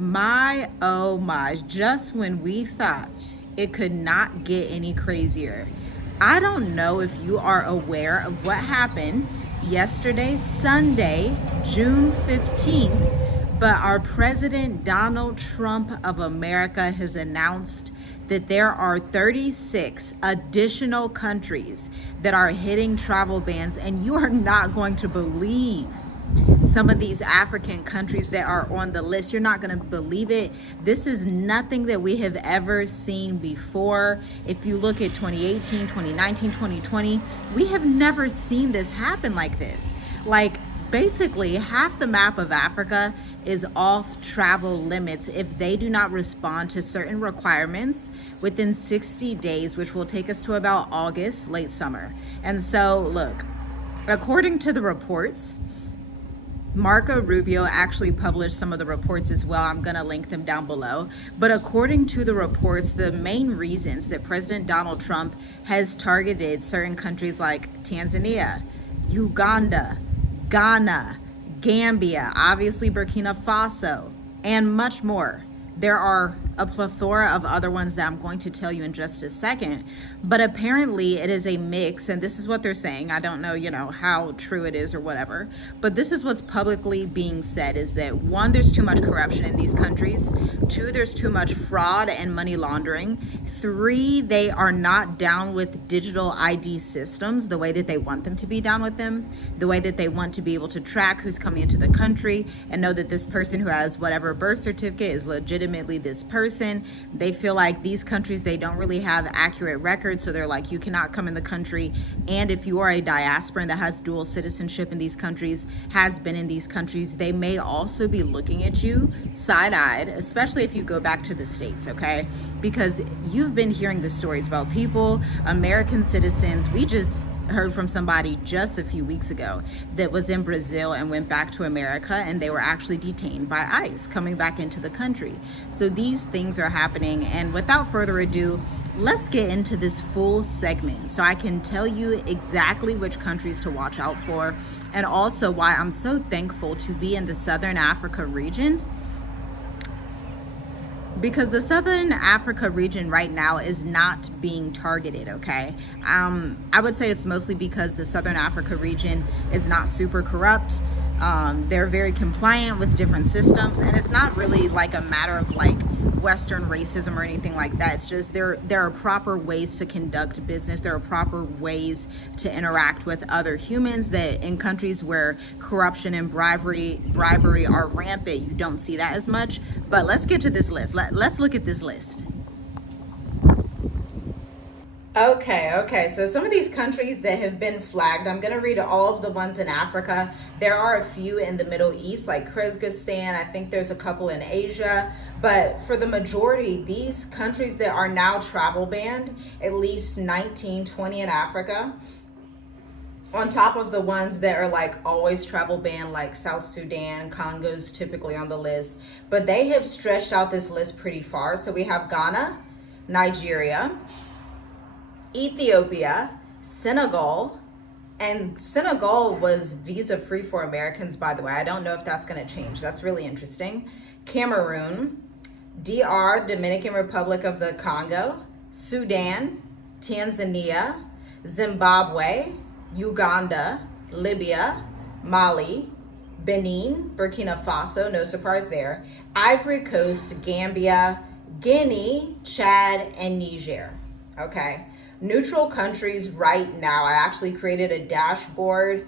My, oh my, just when we thought it could not get any crazier. I don't know if you are aware of what happened yesterday, Sunday, June 15th, but our President Donald Trump of America has announced that there are 36 additional countries that are hitting travel bans, and you are not going to believe some of these African countries that are on the list. You're not going to believe it. This is nothing that we have ever seen before. If you look at 2018, 2019, 2020, we have never seen this happen like this. Like, basically, half the map of Africa is off travel limits if they do not respond to certain requirements within 60 days, which will take us to about August, late summer. And so, look, according to the reports, Marco Rubio actually published some of the reports as well. I'm going to link them down below. But according to the reports, the main reasons that President Donald Trump has targeted certain countries like Tanzania, Uganda, Ghana, Gambia, obviously Burkina Faso, and much more. There are a plethora of other ones that I'm going to tell you in just a second, but apparently it is a mix, and this is what they're saying. I don't know, how true it is or whatever, but this is what's publicly being said, is that one, there's too much corruption in these countries. Two, there's too much fraud and money laundering. Three, they are not down with digital ID systems the way that they want them to be down with them, the way that they want to be able to track who's coming into the country and know that this person who has whatever birth certificate is legitimately this person. They feel like these countries, they don't really have accurate records, so they're like, you cannot come in the country. And if you are a diasporan that has dual citizenship in these countries, has been in these countries, they may also be looking at you side-eyed, especially if you go back to the States, okay? Because you've been hearing the stories about people, American citizens. We just heard from somebody just a few weeks ago that was in Brazil and went back to America, and they were actually detained by ICE coming back into the country. So these things are happening, and without further ado, let's get into this full segment so I can tell you exactly which countries to watch out for, and also why I'm so thankful to be in the Southern Africa region, because the Southern Africa region right now is not being targeted, okay? I would say it's mostly because the Southern Africa region is not super corrupt. They're very compliant with different systems, and it's not really like a matter of like Western racism or anything like that. It's just there are proper ways to conduct business. There are proper ways to interact with other humans that in countries where corruption and bribery are rampant, you don't see that as much. But let's get to this list. Let's look at this list. Okay, so some of these countries that have been flagged, I'm going to read all of the ones in Africa. There are a few in the Middle East, like Kyrgyzstan. I think there's a couple in Asia. But for the majority, these countries that are now travel banned, at least 19, 20 in Africa, on top of the ones that are like always travel banned, like South Sudan, Congo's typically on the list. But they have stretched out this list pretty far. So we have Ghana, Nigeria, Ethiopia, Senegal, and Senegal was visa free for Americans, by the way. I don't know if that's going to change. That's really interesting. Cameroon, DR, Dominican Republic of the Congo, Sudan, Tanzania, Zimbabwe, Uganda, Libya, Mali, Benin, Burkina Faso, no surprise there, Ivory Coast, Gambia, Guinea, Chad, and Niger. Okay. Neutral countries right now, I actually created a dashboard,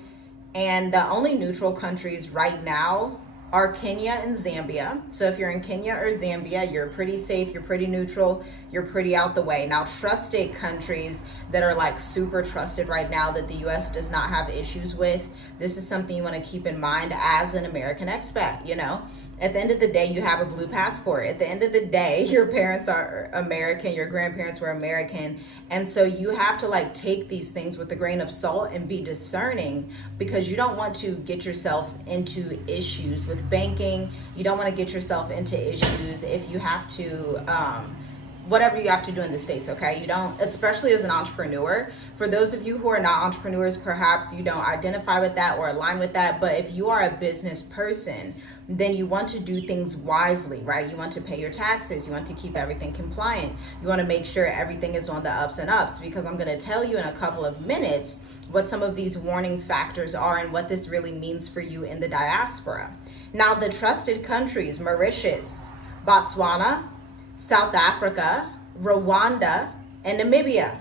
and the only neutral countries right now are Kenya and Zambia. So if you're in Kenya or Zambia, you're pretty safe, you're pretty neutral, you're pretty out the way. Now, trusted countries that are like super trusted right now that the US does not have issues with, this is something you want to keep in mind as an American expat, At the end of the day, you have a blue passport. At the end of the day, your parents are American, your grandparents were American. And so you have to like take these things with a grain of salt and be discerning, because you don't want to get yourself into issues with banking. You don't want to get yourself into issues if you have to whatever you have to do in the States, okay? You don't, especially as an entrepreneur. For those of you who are not entrepreneurs, perhaps you don't identify with that or align with that, but if you are a business person, then you want to do things wisely, right? You want to pay your taxes. You want to keep everything compliant. You want to make sure everything is on the ups and ups, because I'm going to tell you in a couple of minutes what some of these warning factors are and what this really means for you in the diaspora. Now, the trusted countries, Mauritius, Botswana, South Africa, Rwanda, and Namibia.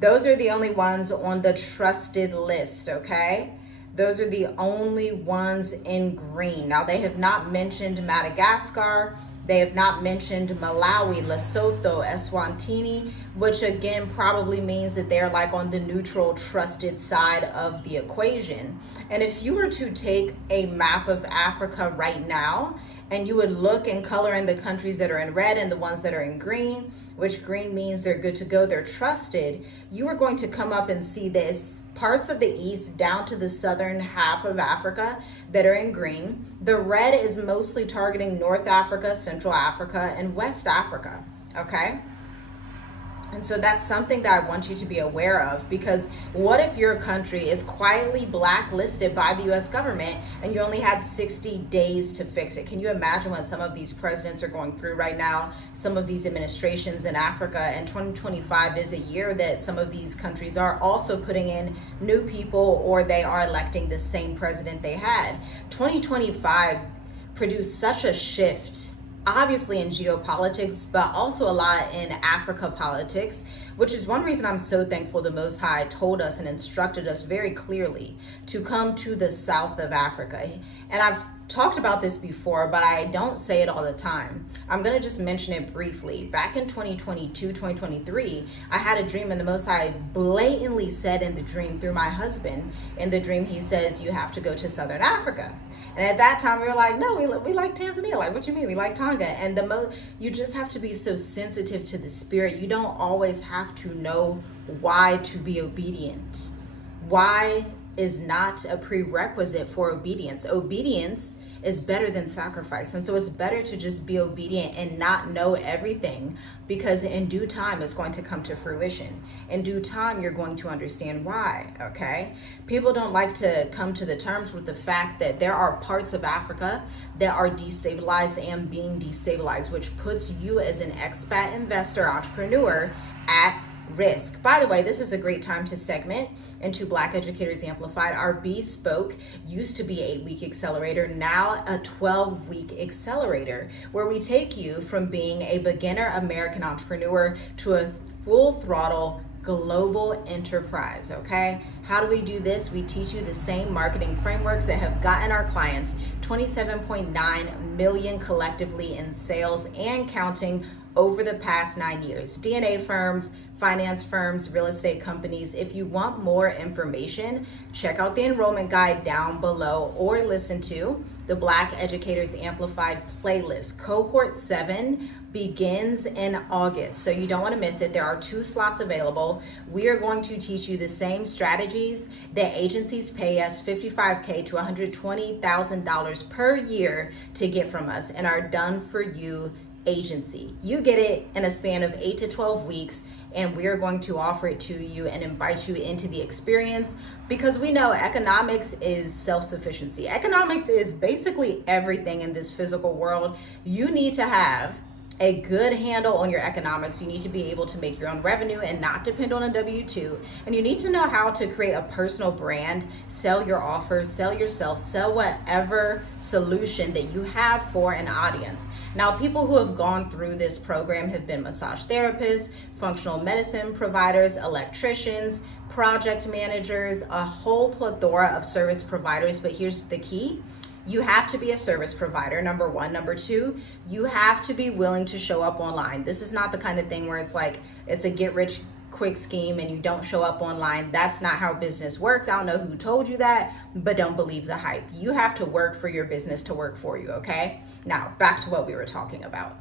Those are the only ones on the trusted list, okay? Those are the only ones in green. Now, they have not mentioned Madagascar. They have not mentioned Malawi, Lesotho, Eswatini, which again probably means that they're like on the neutral, trusted side of the equation. And if you were to take a map of Africa right now, and you would look and color in the countries that are in red and the ones that are in green, which green means they're good to go, they're trusted, you are going to come up and see this parts of the east down to the southern half of Africa that are in green. The red is mostly targeting North Africa, Central Africa, and West Africa, okay? And so that's something that I want you to be aware of, because what if your country is quietly blacklisted by the US government and you only had 60 days to fix it? Can you imagine what some of these presidents are going through right now, some of these administrations in Africa? And 2025 is a year that some of these countries are also putting in new people, or they are electing the same president they had. 2025 produced such a shift, obviously in geopolitics, but also a lot in Africa politics, which is one reason I'm so thankful the Most High told us and instructed us very clearly to come to the south of Africa. And I've talked about this before, but I don't say it all the time. I'm going to just mention it briefly. Back in 2022, 2023, I had a dream, and the Most High blatantly said in the dream through my husband, in the dream, he says, you have to go to Southern Africa. And at that time, we were like, no, we like Tanzania. Like, what you mean? We like Tonga. And you just have to be so sensitive to the spirit. You don't always have to know why to be obedient. Why is not a prerequisite for obedience. Obedience is better than sacrifice. And so it's better to just be obedient and not know everything, because in due time it's going to come to fruition. In due time you're going to understand why, okay? People don't like to come to the terms with the fact that there are parts of Africa that are destabilized and being destabilized, which puts you as an expat investor, entrepreneur at risk. By the way, this is a great time to segment into Black Educators Amplified. Our bespoke used to be 8-week accelerator, now a 12-week accelerator, where we take you from being a beginner American entrepreneur to a full throttle global enterprise, okay? How do we do this? We teach you the same marketing frameworks that have gotten our clients 27.9 million collectively in sales and counting over the past 9 years. DNA firms, finance firms, real estate companies. If you want more information, check out the enrollment guide down below, or listen to the Black Educators Amplified playlist. Cohort 7 begins in August, so you don't want to miss it. There are 2 slots available. We are going to teach you the same strategies that agencies pay us $55K to $120,000 per year to get from us, and are done for you agency. You get it in a span of 8 to 12 weeks, and we're going to offer it to you and invite you into the experience, because we know economics is self-sufficiency. Economics is basically everything in this physical world. You need to have a good handle on your economics. You need to be able to make your own revenue and not depend on a W-2. And you need to know how to create a personal brand, sell your offers, sell yourself, sell whatever solution that you have for an audience. Now, people who have gone through this program have been massage therapists, functional medicine providers, electricians, project managers, a whole plethora of service providers. But here's the key. You have to be a service provider, number one. Number two, you have to be willing to show up online. This is not the kind of thing where it's like, it's a get rich quick scheme and you don't show up online. That's not how business works. I don't know who told you that, but don't believe the hype. You have to work for your business to work for you, okay? Now, back to what we were talking about.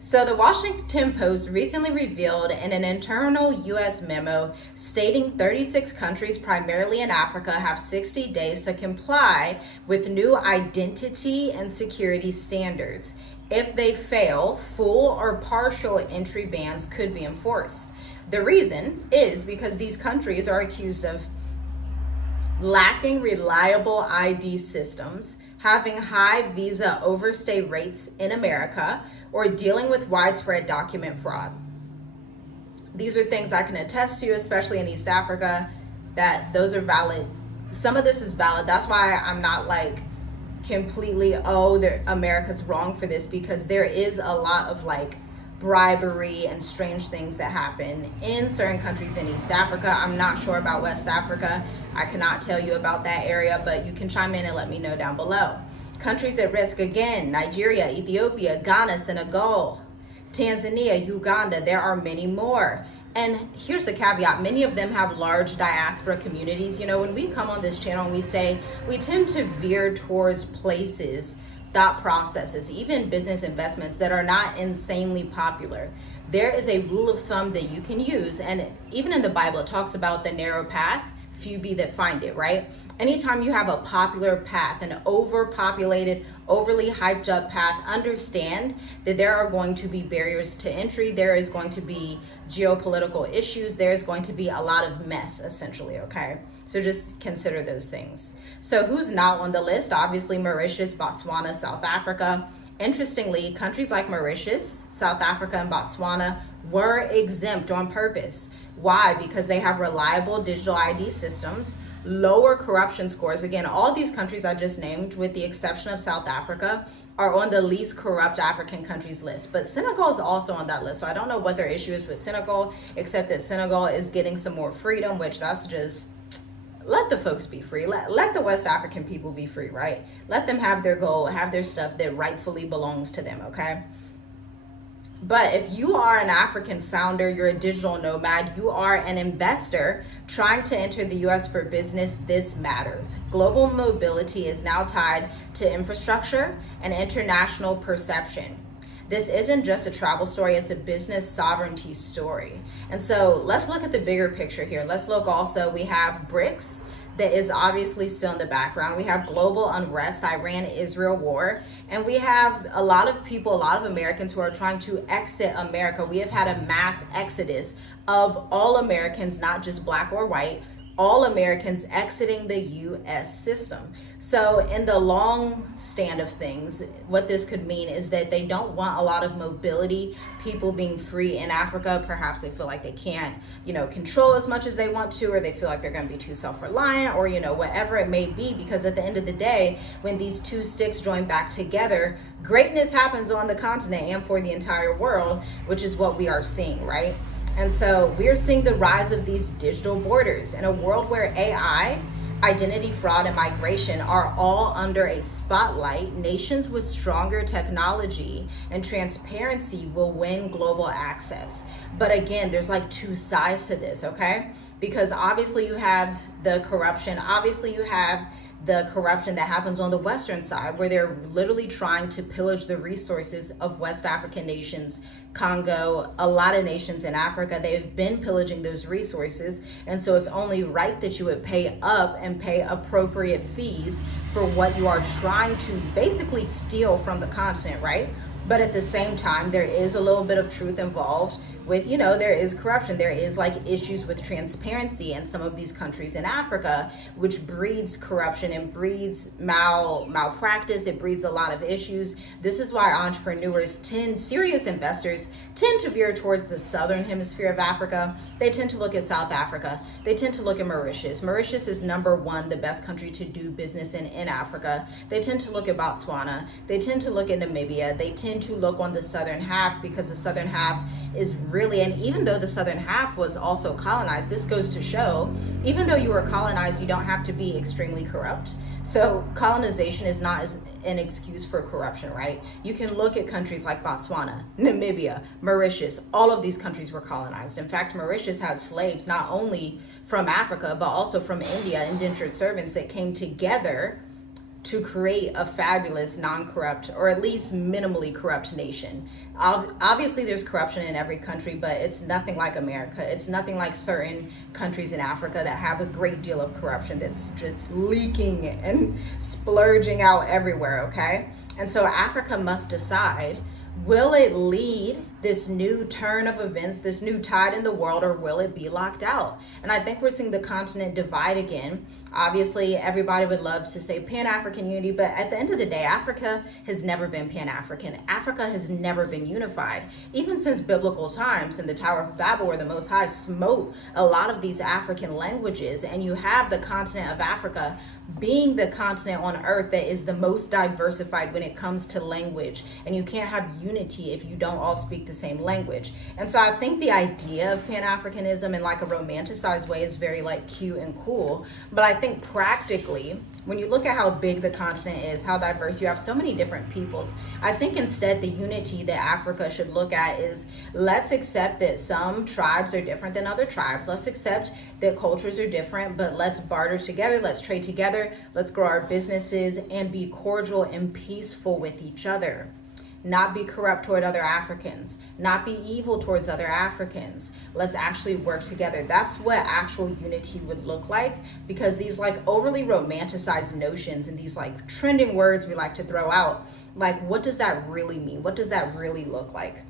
So the Washington Post recently revealed in an internal U.S. memo stating 36 countries, primarily in Africa, have 60 days to comply with new identity and security standards. If they fail, full or partial entry bans could be enforced. The reason is because these countries are accused of lacking reliable ID systems, having high visa overstay rates in America, or dealing with widespread document fraud. These are things I can attest to, especially in East Africa, that those are valid. Some of this is valid. That's why I'm not like completely, America's wrong for this, because there is a lot of like bribery and strange things that happen in certain countries in East Africa. I'm not sure about West Africa. I cannot tell you about that area, but you can chime in and let me know down below. Countries at risk, again, Nigeria, Ethiopia, Ghana, Senegal, Tanzania, Uganda. There are many more. And here's the caveat. Many of them have large diaspora communities. You know, when we come on this channel and we say we tend to veer towards places, thought processes, even business investments that are not insanely popular. There is a rule of thumb that you can use. And even in the Bible, it talks about the narrow path, few be that find it, right? Anytime you have a popular path, an overpopulated, overly hyped up path, understand that there are going to be barriers to entry. There is going to be geopolitical issues. There is going to be a lot of mess, essentially, okay? So just consider those things. So who's not on the list? Obviously, Mauritius, Botswana, South Africa. Interestingly, countries like Mauritius, South Africa, and Botswana were exempt on purpose. Why? Because they have reliable digital ID systems, lower corruption scores. Again, all these countries I just named, with the exception of South Africa, are on the least corrupt African countries list. But Senegal is also on that list. So I don't know what their issue is with Senegal, except that Senegal is getting some more freedom, which that's just, let the folks be free. Let the West African people be free, right? Let them have their goal, have their stuff that rightfully belongs to them, okay? But if you are an African founder, you're a digital nomad, you are an investor trying to enter the US for business, this matters. Global mobility is now tied to infrastructure and international perception. This isn't just a travel story, it's a business sovereignty story. And so let's look at the bigger picture here. Let's look also, we have BRICS that is obviously still in the background. We have global unrest, Iran-Israel war, and we have a lot of people, a lot of Americans who are trying to exit America. We have had a mass exodus of all Americans, not just black or white, all Americans exiting the US system. So in the long stand of things, what this could mean is that they don't want a lot of mobility, people being free in Africa. Perhaps they feel like they can't, control as much as they want to, or they feel like they're going to be too self-reliant, or, whatever it may be, because at the end of the day, when these two sticks join back together, greatness happens on the continent and for the entire world, which is what we are seeing, right? And so we're seeing the rise of these digital borders in a world where AI, identity fraud, and migration are all under a spotlight. Nations with stronger technology and transparency will win global access. But again, there's like two sides to this, okay? Because obviously you have the corruption, obviously you have the corruption that happens on the Western side, where they're literally trying to pillage the resources of West African nations, Congo, a lot of nations in Africa. They've been pillaging those resources. And so it's only right that you would pay up and pay appropriate fees for what you are trying to basically steal from the continent, right? But at the same time, there is a little bit of truth involved with, there is corruption. There is like issues with transparency in some of these countries in Africa, which breeds corruption and breeds malpractice. It breeds a lot of issues. This is why entrepreneurs serious investors tend to veer towards the southern hemisphere of Africa. They tend to look at South Africa. They tend to look at Mauritius. Mauritius is #1, the best country to do business in Africa. They tend to look at Botswana. They tend to look at Namibia. They tend to look on the southern half, because the southern half is really, and even though the southern half was also colonized, this goes to show, even though you were colonized, you don't have to be extremely corrupt. So colonization is not an excuse for corruption, right? You can look at countries like Botswana, Namibia, Mauritius. All of these countries were colonized. In fact, Mauritius had slaves not only from Africa, but also from India, indentured servants that came together to create a fabulous, non-corrupt, or at least minimally corrupt nation. Obviously, there's corruption in every country, but it's nothing like America. It's nothing like certain countries in Africa that have a great deal of corruption that's just leaking and splurging out everywhere, okay? And so Africa must decide, will it lead this new turn of events, this new tide in the world, or will it be locked out? And I think we're seeing the continent divide again. Obviously, everybody would love to say Pan-African unity, but at the end of the day, Africa has never been Pan-African. Africa has never been unified. Even since biblical times in the Tower of Babel, where the Most High smote a lot of these African languages, and you have the continent of Africa being the continent on earth that is the most diversified when it comes to language, and you can't have unity if you don't all speak the same language. And so I think the idea of Pan-Africanism in like a romanticized way is very like cute and cool, but I think practically, when you look at how big the continent is, how diverse, you have so many different peoples, I think instead the unity that Africa should look at is, let's accept that some tribes are different than other tribes. Let's accept that cultures are different, but let's barter together, let's trade together, let's grow our businesses and be cordial and peaceful with each other. Not be corrupt toward other Africans, not be evil towards other Africans. Let's actually work together. That's what actual unity would look like, because these like overly romanticized notions and these like trending words we like to throw out, like what does that really mean? What does that really look like?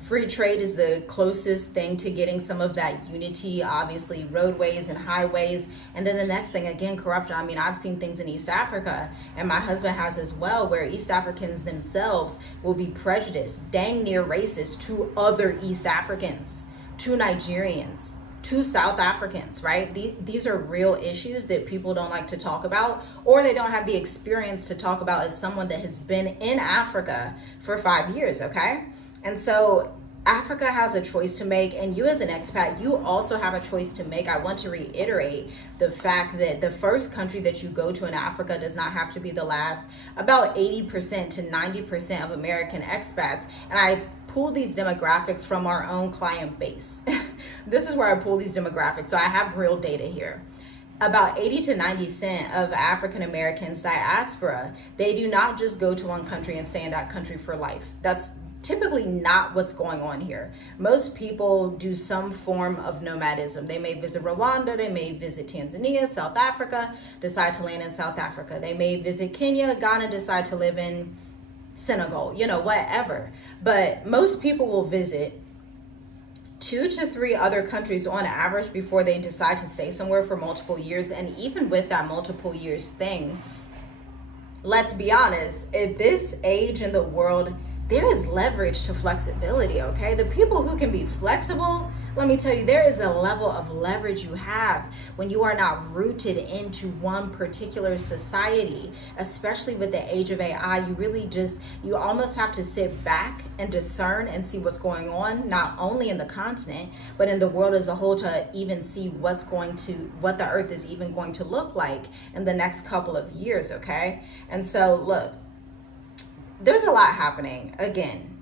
Free trade is the closest thing to getting some of that unity, obviously roadways and highways. And then the next thing, again, corruption. I mean, I've seen things in East Africa, and my husband has as well, where East Africans themselves will be prejudiced, dang near racist to other East Africans, to Nigerians, to South Africans, right? These are real issues that people don't like to talk about, or they don't have the experience to talk about as someone that has been in Africa for 5 years, okay? And so Africa has a choice to make, and you as an expat, you also have a choice to make. I want to reiterate the fact that the first country that you go to in Africa does not have to be the last. About 80% to 90% of American expats, and I pulled these demographics from our own client base. This is where I pull these demographics, so I have real data here. About 80 to 90% of African Americans diaspora, they do not just go to one country and stay in that country for life. That's typically not what's going on here. Most people do some form of nomadism. They may visit Rwanda, they may visit Tanzania, South Africa, decide to land in South Africa. They may visit Kenya, Ghana, decide to live in Senegal, you know, whatever. But most people will visit 2 to 3 other countries on average before they decide to stay somewhere for multiple years. And even with that multiple years thing, let's be honest, at this age in the world, there is leverage to flexibility, okay? The people who can be flexible, let me tell you, there is a level of leverage you have when you are not rooted into one particular society, especially with the age of AI. You really just, you almost have to sit back and discern and see what's going on, not only in the continent, but in the world as a whole, to even see what the earth is even going to look like in the next couple of years, okay? And so look, there's a lot happening. Again,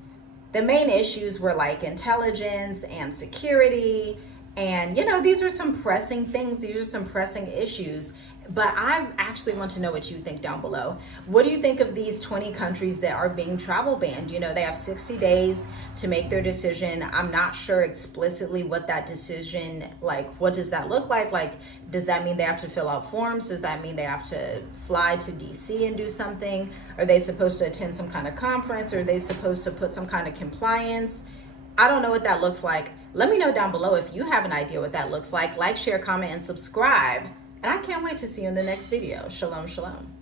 the main issues were like intelligence and security, and you know, these are some pressing things, these are some pressing issues. But I actually want to know what you think down below. What do you think of these 20 countries that are being travel banned? You know, they have 60 days to make their decision. I'm not sure explicitly what that decision, like, what does that look like? Like, does that mean they have to fill out forms? Does that mean they have to fly to DC and do something? Are they supposed to attend some kind of conference? Are they supposed to put some kind of compliance? I don't know what that looks like. Let me know down below if you have an idea what that looks like. Like, share, comment, and subscribe. And I can't wait to see you in the next video. Shalom, shalom.